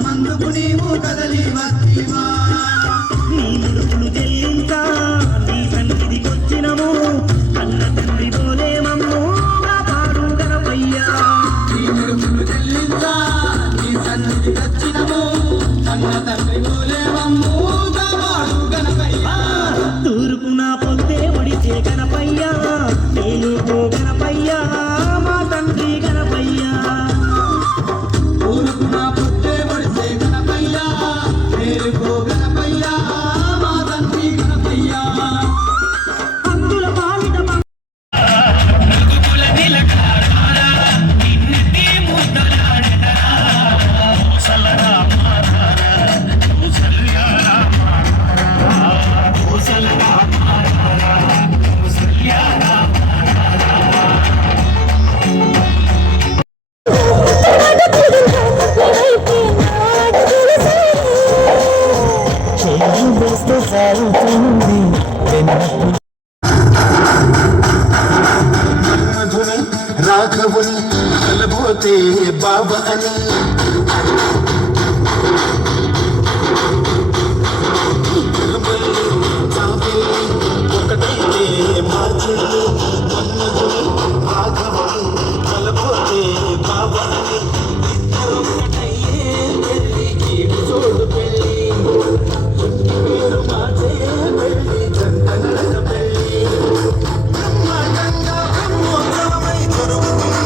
వరమందుకు నీవు కదలి వస్తీవా నీ ముడుపులు చెల్లించా నీ సన్నిధికొచ్చినము కన్న తండ్రి పోలే మమ్ము కాపాడు గణపయ్యా నీ ముడుపులు చెల్లించా నీ సన్నిధికొచ్చినము కన్న తండ్రి పోలే మమ్ము కాపాడు గణపయ్యా తూర్పున పొద్దే ఒడిచే గణపయ్యా తేలుకో గణపయ్యా మా తండ్రి గణపయ్యా తూర్పున పొద్దే ఒడిచే గణపయ్యా తేలుకో గణపయ్యా మా తండ్రి గణపయ్యా అందుల పాలిట రాఘవుని కలబోతే బాబా అని ఒకటైతే మార్చెల్లు మన్మధుని రాఘవుని కలబోతే బాబా అని ఇద్దరు ఒకటయ్యే పెళ్ళికి చూడు పెళ్ళి పేరు మార్చే పెళ్ళి చందనక పెళ్ళి బ్రహ్మాండంగా బ్రహ్మోత్సవమై జరుగుతున్న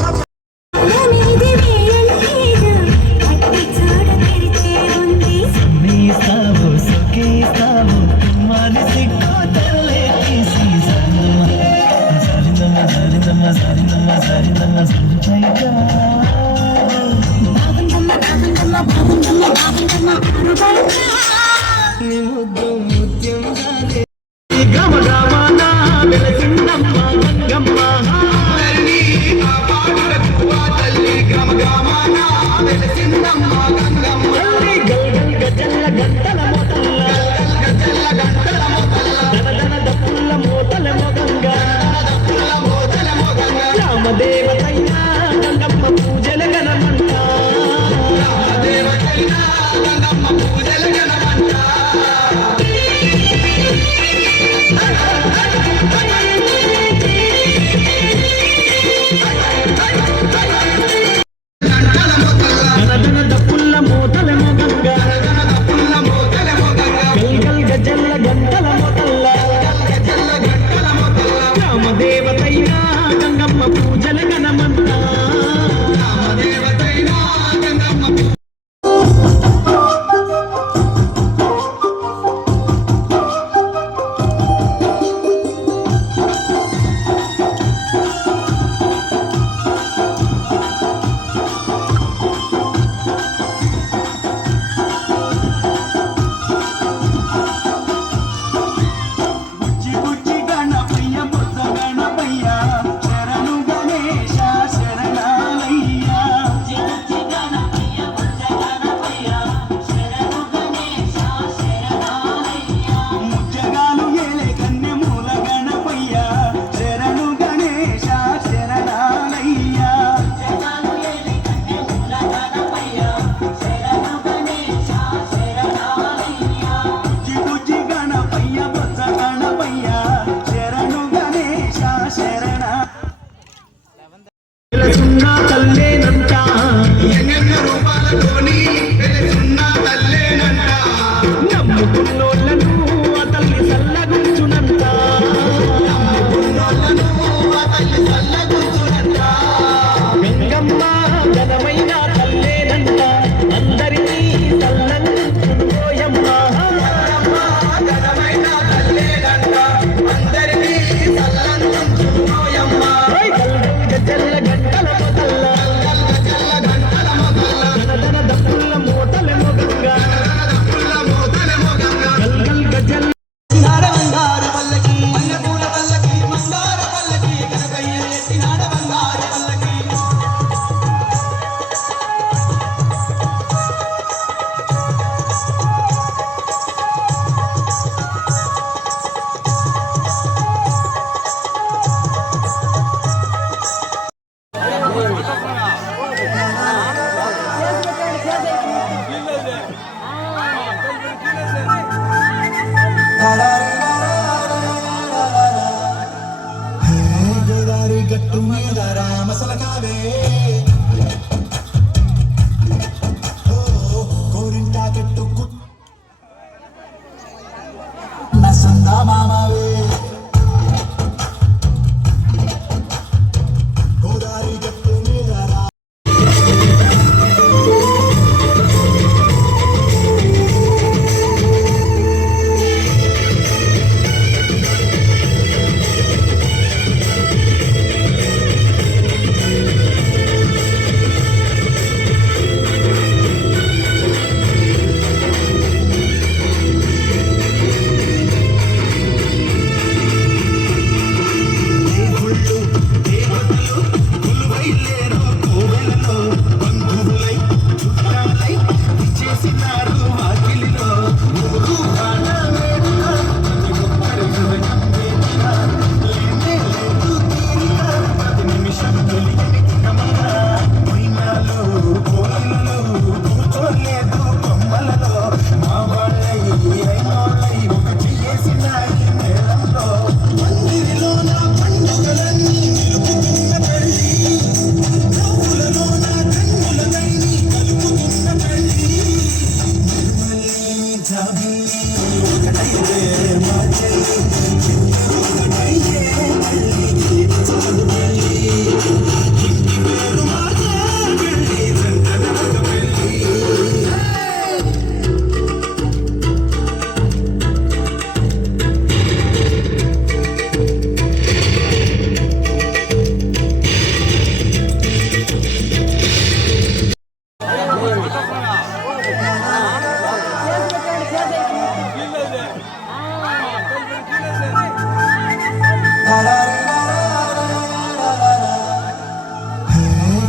దేవతైనా గంగమ్మ పూజల గణమంట దేవతైనా గంగమ్మ పూజల గణమంట గణగణ దప్పుల్ల మోతల మొగంగా గల్గల్ గజల్ల గంటల మొతల్ల రామదేవతైనా గంగమ్మ పూజల గణమంట దేవతైనా గంగమ్మ బుజ్జి బుజ్జి గణపయ్య బుద్ధ గణపయ్య శరణు గణేశ శరణాలయ్య ముజ్జగాలు ఏలే కన్నె మూల గణపయ్య శరణు గణేశ శరణాలయ్య బుజ్జి బుజ్జి గణపయ్య బుద్ధ గణపయ్య శరణు గణేశ శరణ వెలసున్న తల్లేనంట ఎన్నెన్న రూపాలతోని వెలుసున్న తల్లేనంట నమ్ముకున్నోళ్ళను ఆ తల్లి సల్లగుంచునంట ఉన్నోళ్ళను ఆ తల్లి చల్లగుంచునంట గంగమ్మ ఘనమైన తల్లేనంట అందరినీ సల్లంచుకోయమ్మ ఘనమైన తల్లేనంట అందరినీ చల్లంచుకోయమ్మ గజల్ల గంటల మొదల్ల దప్పుల్ల మోతల మొగంగా పుల్ల మోతల మొగంగా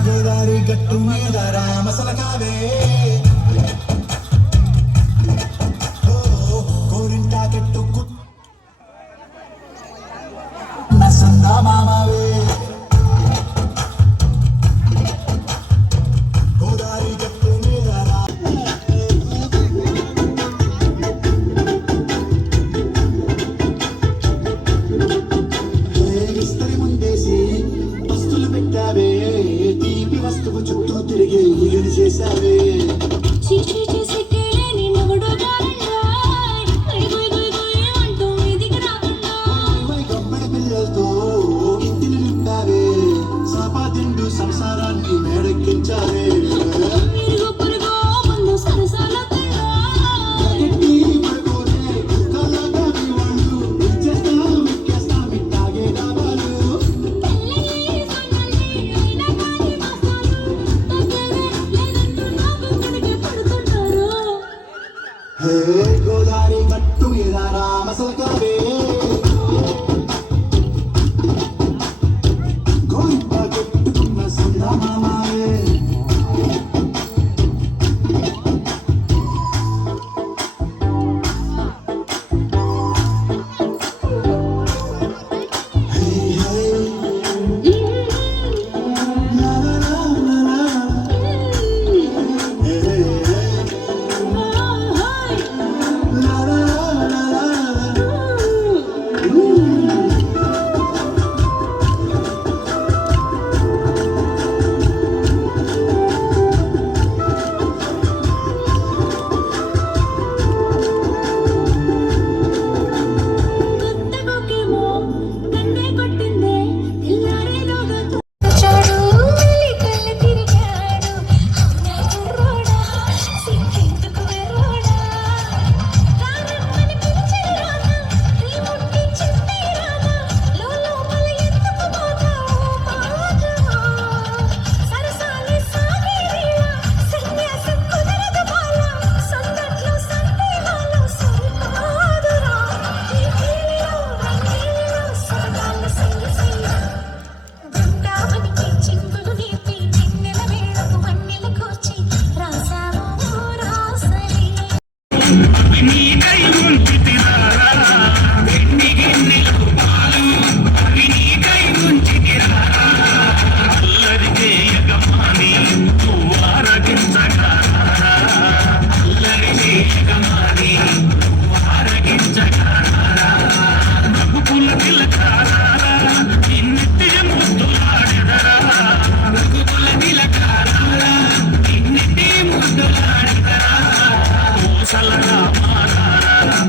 గోదారి గట్టు మీద రామసలకావే కోరింటా గట్టు నసందా మామావే గోదారి గట్టు మీద విస్తరి ముందేసి వస్తువులు పెట్టావే తీపి వస్తువు చుట్టూ తిరిగి ఇల్లు చేశావే గొప్పడి పిల్లలతో ఇంటిని నింపావే సాపాదిండు సంసారాన్ని మేడెక్కించావే గట్టి పడుకోనే కళ్ళగాని వాళ్ళు ఇచ్చేస్తాం ఎక్కేస్తాం ఇట్టాగే లాభాలు హే గోదారి గట్టు మీద రామసలకావే గోరింప గట్టుకున్న సందా మామావే హే హే లా లా లా లా లా హే హే లా లా లా లా సలరా మారారా